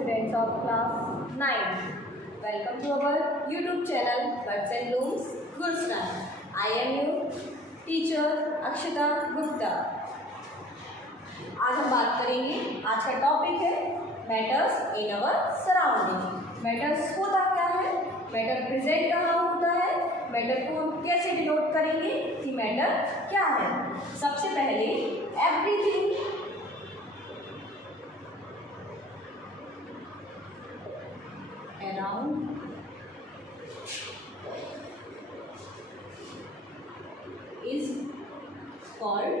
students of class 9. Welcome to our YouTube channel Birds and Blooms Gurstan. I am your teacher अक्षता गुप्ता. आज हम बात करेंगे, आज का टॉपिक है matters in our surrounding. Matters होता क्या है, मैटर प्रेजेंट कहाँ होता है, मैटर को हम कैसे डिनोट करेंगे कि मैटर क्या है. सबसे पहले everything around is called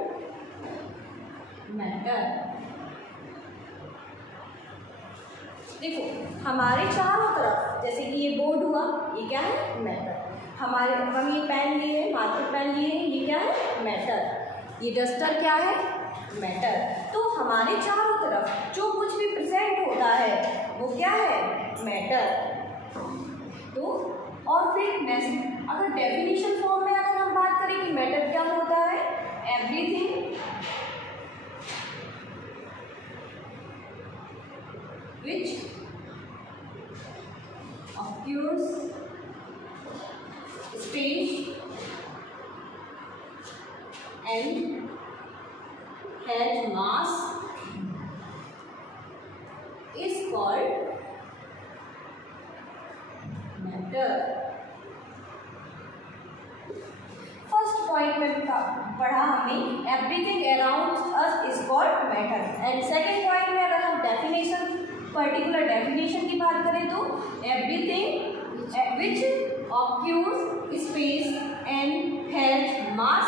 matter. देखो हमारे चारों तरफ, जैसे कि ये बोर्ड हुआ, ये क्या है मैटर. हमारे हम ये पेन लिए, मार्कर पेन लिए, ये क्या है मैटर. ये डस्टर क्या है मैटर. तो हमारे चारों तरफ जो कुछ भी प्रेजेंट होता है वो क्या है मैटर. तो और फिर नेक्स्ट अगर डेफिनेशन फॉर्म में अगर हम बात करें कि मैटर क्या होता है, everything which occurs space and has mass is called matter. First point में पढ़ा हमने everything around us is called matter. And second point में अगर हम डेफिनेशन, पर्टिकुलर डेफिनेशन की बात करें तो everything which occupies space and has mass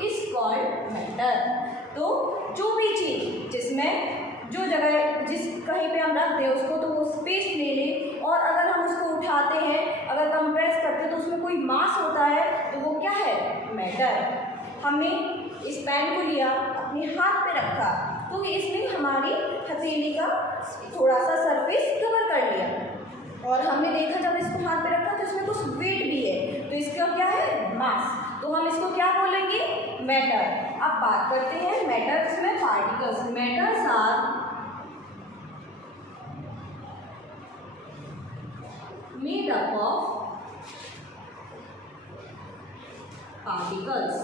is called matter. तो जो भी चीज जिसमें जो जगह जिस कहीं पे हम रख दें उसको, तो वो स्पेस ले ले, और अगर हम उसको उठाते हैं, अगर कंप्रेस करते हैं तो उसमें कोई मास होता है, तो वो क्या है मैटर. हमने इस पेन को लिया, अपने हाथ पे रखा, तो इसने हमारी हथेली का थोड़ा सा सरफेस कवर कर लिया, और हमने देखा जब इसको हाथ पे रखा तो इसमें कुछ वेट भी है, तो इसका क्या है मास. तो हम इसको क्या बोलेंगे मैटर. अब बात करते हैं मैटर्स में particles. Matters are made up of particles.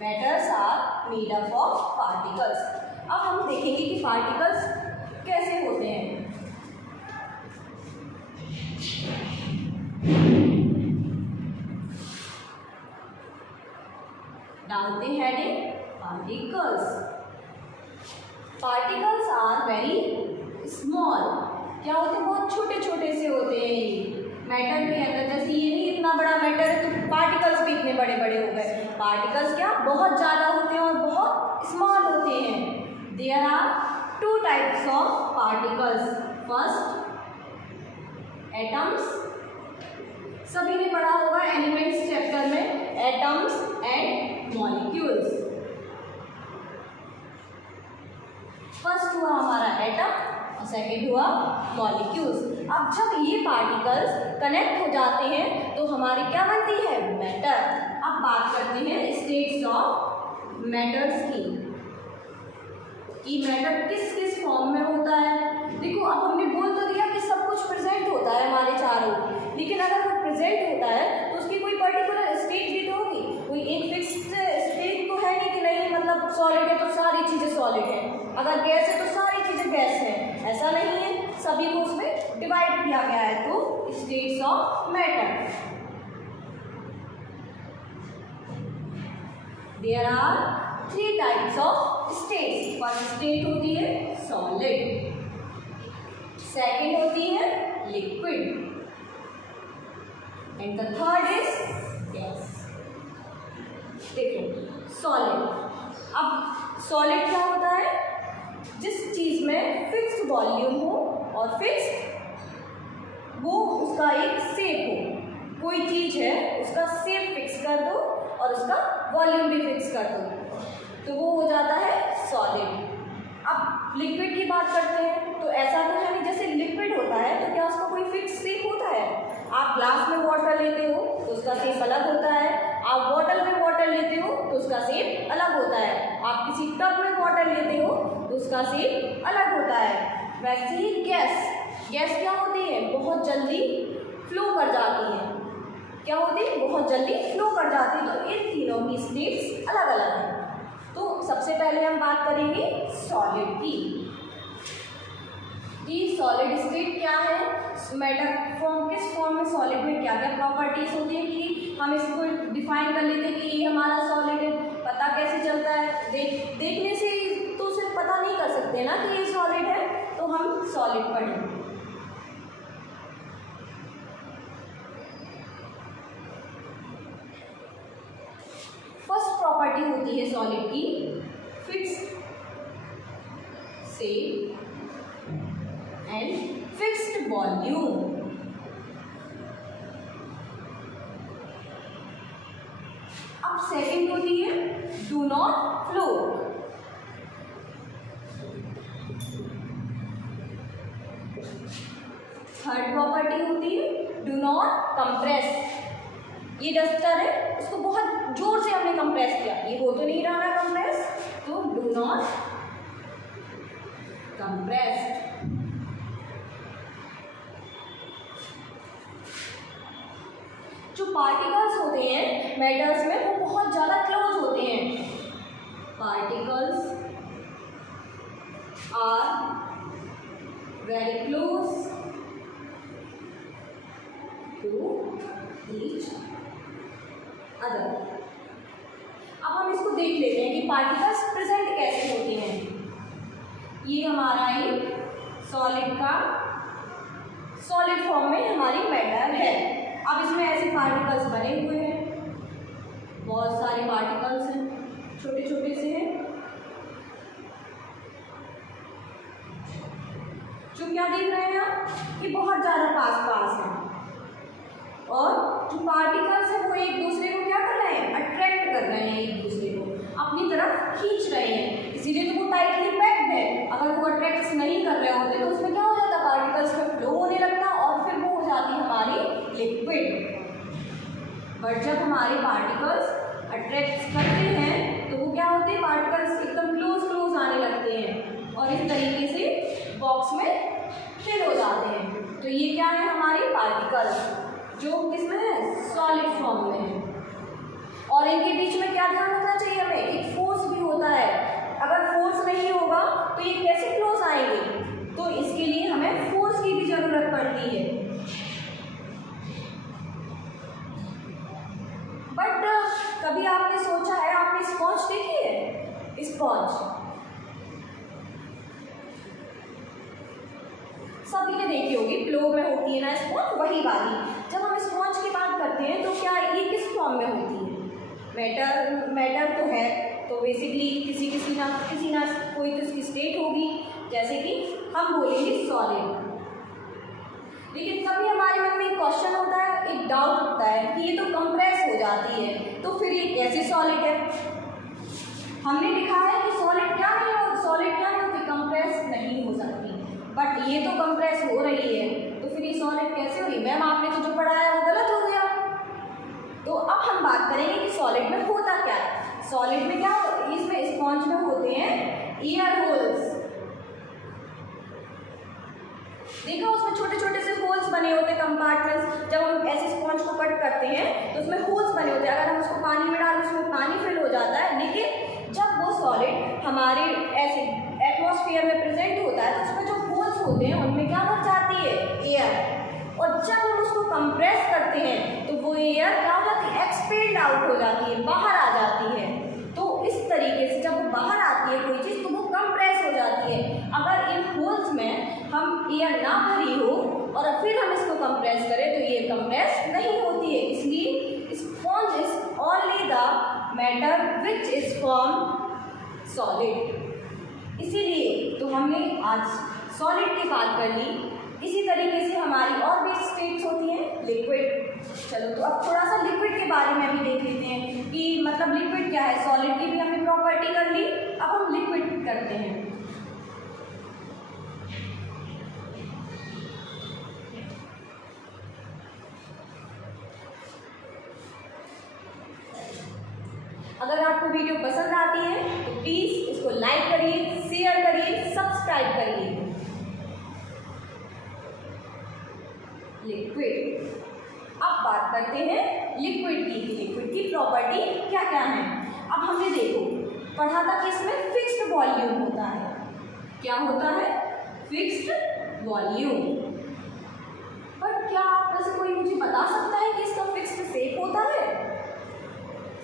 Matters are made up of particles. अब हम देखेंगे कि पार्टिकल्स कैसे होते हैं. डालते हैं heading particles. Particles are very small. क्या होते हैं, बहुत छोटे छोटे से होते हैं. ये मैटर के अंदर, जैसे ये नहीं इतना बड़ा मैटर है तो पार्टिकल्स भी इतने बड़े बड़े हो गए. पार्टिकल्स क्या बहुत ज़्यादा होते हैं और बहुत स्मॉल होते हैं. There are two types of particles. First atoms, सभी ने पढ़ा होगा एलिमेंट्स चैप्टर में, एटम्स एंड मॉलिक्यूल्स. फर्स्ट हुआ हमारा एटम और सेकेंड हुआ मॉलिक्यूल्स. अब जब ये पार्टिकल्स कनेक्ट हो जाते हैं तो हमारी क्या बनती है मैटर. अब बात करते हैं स्टेट्स ऑफ मैटर्स की, कि मैटर किस किस फॉर्म में होता है. देखो अब हमने बोल तो दिया कि सब कुछ प्रेजेंट होता है हमारे चारों, लेकिन अगर वो प्रेजेंट होता है तो उसकी कोई पर्टिकुलर स्टेट भी तो होगी. कोई एक फिक्स्ड स्टेट तो है नहीं कि नहीं मतलब सॉलिड है तो सारी चीज़ें सॉलिड है, अगर गैस है तो सारी चीज़ें गैस है, ऐसा नहीं है. सभी को उसमें डिवाइड किया गया है. तो states of matter, there are 3 types of states. First state होती है सॉलिड, सेकेंड होती है liquid, and the third is gas. देखो सॉलिड. अब सॉलिड क्या होता है, जिस चीज़ में फिक्स्ड वॉल्यूम हो और फिक्स वो उसका एक शेप हो. कोई चीज़ है उसका शेप फिक्स कर दो और उसका वॉल्यूम भी फिक्स कर दो, तो वो हो जाता है सॉलिड. अब लिक्विड की बात करते हैं तो ऐसा तो है नहीं, जैसे लिक्विड होता है तो क्या उसका कोई फिक्स शेप होता है. आप ग्लास में वाटर लेते हो तो उसका शेप अलग होता है, आप बॉटल में वाटर लेते हो तो उसका शेप अलग होता है, आप किसी टब में वाटर लेते हो तो उसका शेप अलग होता है। वैसे ही गैस क्या होती है, बहुत जल्दी फ्लो कर जाती है। क्या होती है, बहुत जल्दी फ्लो कर जाती है। तो इन तीनों की स्टेट्स अलग अलग हैं। तो सबसे पहले हम बात करेंगे सॉलिड की। सॉलिड स्टेट क्या है, मैटर फॉर्म, किस फॉर्म में सॉलिड में क्या क्या प्रॉपर्टीज होती है कि हम इसको डिफाइन कर लेते हैं कि ये हमारा सॉलिड है। पता कैसे चलता है, देखने से तो सिर्फ पता नहीं कर सकते ना कि ये सॉलिड है, तो हम सॉलिड पढ़ें। फर्स्ट प्रॉपर्टी होती है सॉलिड की fixed shape and fixed volume. अब सेकंड होती है do not flow. Third property होती है डू नॉट कंप्रेस। ये डस्टर है, उसको बहुत जोर से हमने कंप्रेस किया, ये हो तो नहीं रहा ना कंप्रेस, तो डू नॉट कंप्रेस। जो पार्टिकल्स होते हैं मेटल्स में वो बहुत ज़्यादा क्लोज होते हैं। Particles are very close to each other. अब हम इसको देख लेते हैं कि पार्टिकल्स प्रेजेंट कैसे होते हैं। ये हमारा एक सॉलिड फॉर्म में हमारी मैटर है। अब इसमें ऐसे पार्टिकल्स बने हुए हैं, बहुत सारे पार्टिकल्स हैं, छोटे छोटे से हैं, जो क्या देख रहे हैं आप, ये बहुत ज़्यादा पास हैं। और जो पार्टिकल्स हैं वो एक दूसरे को क्या कर रहे हैं, अट्रैक्ट कर रहे हैं, एक दूसरे को अपनी तरफ खींच रहे हैं, इसीलिए तो वो टाइटली पैक्ड है। अगर वो अट्रैक्ट नहीं कर रहे होते तो उसमें क्या हो जाता, पार्टिकल्स में फ्लो होने लगता और फिर वो हो जाती हमारी लिक्विड। बट जब हमारे पार्टिकल्स अट्रैक्ट करते हैं तो वो क्या होते हैं, पार्टिकल्स एकदम क्लोज आने लगते हैं और इस तरीके से बॉक्स में फिल हो जाते हैं। तो ये क्या है, हमारी पार्टिकल्स जो किसमें है, सॉलिड फॉर्म में है। और इनके बीच में क्या ध्यान रखना चाहिए हमें, एक फोर्स भी होता है। अगर फोर्स नहीं होगा तो ये कैसे क्लोज आएंगे, तो इसके लिए हमें फोर्स की भी जरूरत पड़ती है। बट कभी आपने सोचा है, आपने स्पॉन्ज देखी है, स्पॉन्ज सभी ने देखी होगी, फ्लो में होती है ना स्पॉन्ज, वही वाली। जब हम स्पॉन्ज की बात करते हैं तो क्या ये किस फॉर्म में होती है, मैटर तो है, तो बेसिकली किसी ना कोई तो इसकी स्टेट होगी, जैसे कि हम बोलेंगे सॉलिड। लेकिन कभी हमारे मन में एक क्वेश्चन होता है, एक डाउट होता है कि ये तो कंप्रेस हो जाती है, तो फिर ये कैसे सॉलिड है। हमने लिखा है कि सॉलिड क्या नहीं होती, कंप्रेस नहीं हो सकती, बट ये तो कंप्रेस हो रही है, तो फिर ये सॉलिड कैसे हुई। मैम आपने तो जो पढ़ाया वो गलत हो गया। तो अब हम बात करेंगे कि सॉलिड में होता क्या है। सॉलिड में क्या, इसमें स्पॉन्ज में होते हैं एयर होल्स। देखो उसमें छोटे छोटे से होल्स बने होते हैं, कंपार्टमेंट्स। जब हम ऐसे स्पॉन्ज को कट करते हैं तो उसमें होल्स बने होते हैं। अगर हम उसको पानी में डालें उसमें पानी फिल हो जाता है, लेकिन जब वो सॉलिड हमारे ऐसे एटमॉस्फेयर में प्रेजेंट होता है तो उसमें जो होल्स होते हैं उनमें क्या भर जाती है, एयर। और जब हम उसको कंप्रेस करते हैं तो वो एयर क्या हो जाती है, एक्सपेल्ड आउट हो जाती है, बाहर आ जाती है। तो इस तरीके से जब वो बाहर आती है कोई चीज़ तो वो कंप्रेस हो जाती है। अगर इन होल्स में हम एयर ना भरी हो और फिर हम इसको कंप्रेस करें तो ये कंप्रेस नहीं होती है। इसलिए sponge is only the matter which is form solid. इसीलिए तो हमने आज सॉलिड की बात कर ली। इसी तरीके से हमारी और भी स्टेट्स होती हैं, लिक्विड। चलो तो अब थोड़ा सा लिक्विड के बारे में भी देख लेते हैं कि मतलब लिक्विड क्या है। सॉलिड की भी हमने प्रॉपर्टी कर ली, अब हम लिक्विड करते हैं। अगर आपको वीडियो पसंद आती है तो प्लीज़ इसको लाइक करिए, शेयर करिए, पढ़ा था कि इसमें फिक्स्ड वॉल्यूम होता है। क्या होता है? Fixed volume. पर क्या आप में से कोई मुझे बता सकता है कि इसका फिक्स्ड शेप होता है?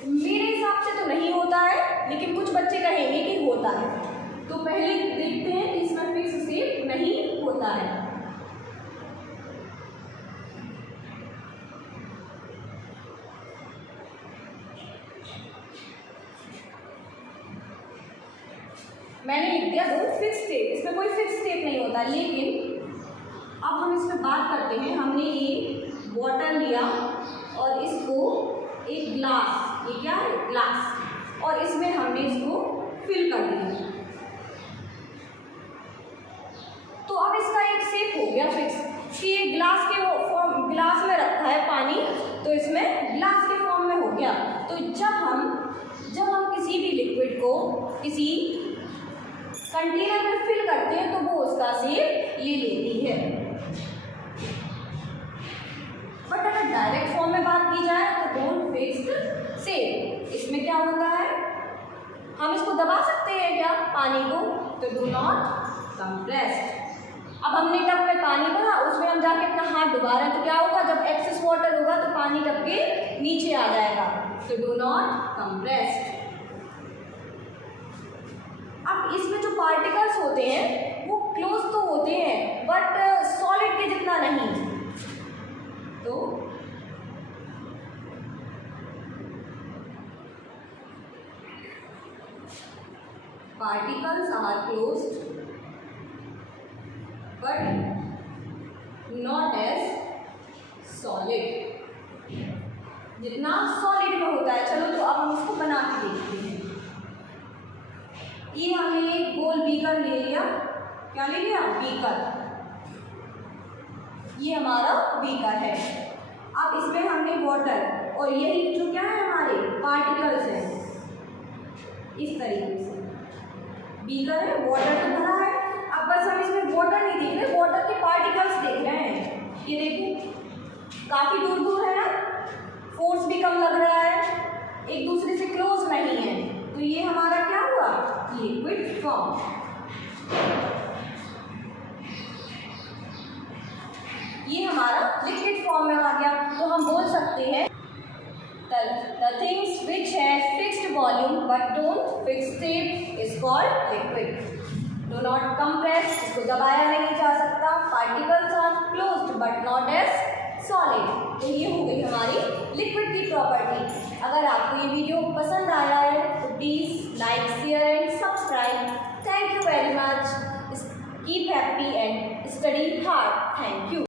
मेरे हिसाब से तो नहीं होता है, लेकिन कुछ बच्चे कहेंगे कि होता है। तो पहले देखते हैं कि इसमें फिक्स्ड शेप नहीं होता है। मैंने लिख दिया दो फिक्स शेप, इसमें कोई फिक्स शेप नहीं होता। लेकिन अब हम इसमें बात करते हैं। हमने ये बॉटल लिया और इसको एक ग्लास, ये क्या है? ग्लास, और इसमें हमने इसको फिल कर दिया। तो अब इसका एक शेप हो गया फिक्स कि ये ग्लास के फॉर्म, ग्लास में रखा है पानी, तो इसमें ग्लास के फॉर्म में हो गया। तो जब हम किसी भी लिक्विड को किसी कंटेनर में फिल करते हैं तो वो उसका शेप ले लेती है। बट अगर डायरेक्ट फॉर्म में बात की जाए तो डोंट फिक्स्ड शेप, इसमें क्या होता है? हम इसको दबा सकते हैं क्या पानी को? तो डू नॉट कंप्रेस्ड। अब हमने टब में पानी भरा, उसमें हम जाके अपना हाथ डुबा रहे हैं, तो क्या होगा? जब एक्सेस वाटर होगा तो पानी टब के नीचे आ जाएगा। तो डू नॉट कंप्रेस्ड। अब इसमें जो पार्टिकल्स होते हैं वो क्लोज तो होते हैं, बट सॉलिड के जितना नहीं। तो particles are closed but not as solid, जितना सॉलिड में होता है। चलो तो अब हम इसको बना के देखते हैं। ये हमने एक गोल बीकर ले लिया। क्या ले लिया? बीकर। ये हमारा बीकर है। अब इसमें हमने वाटर, और यही जो क्या है हमारे पार्टिकल्स हैं, इस तरीके से बीकर है, वाटर तो भरा है। अब बस हम इसमें वाटर नहीं देख रहे, वाटर के पार्टिकल्स देख रहे हैं। ये देखो काफी दूर दूर है ना, फोर्स भी कम लग रहा है, एक दूसरे से क्लोज नहीं है। तो ये हमारा क्या हुआ? Liquid form. ये हमारा लिक्विड फॉर्म में आ गया। तो हम बोल सकते हैं the things which has fixed volume but don't fix shape is called liquid. Do not compress, इसको दबाया नहीं जा सकता। Particles are closed but not as solid. तो ये हो गई हमारी लिक्विड की प्रॉपर्टी। अगर आपको ये वीडियो पसंद आया है तो please like, share and subscribe. Thank you very much. Keep happy and study hard. Thank you.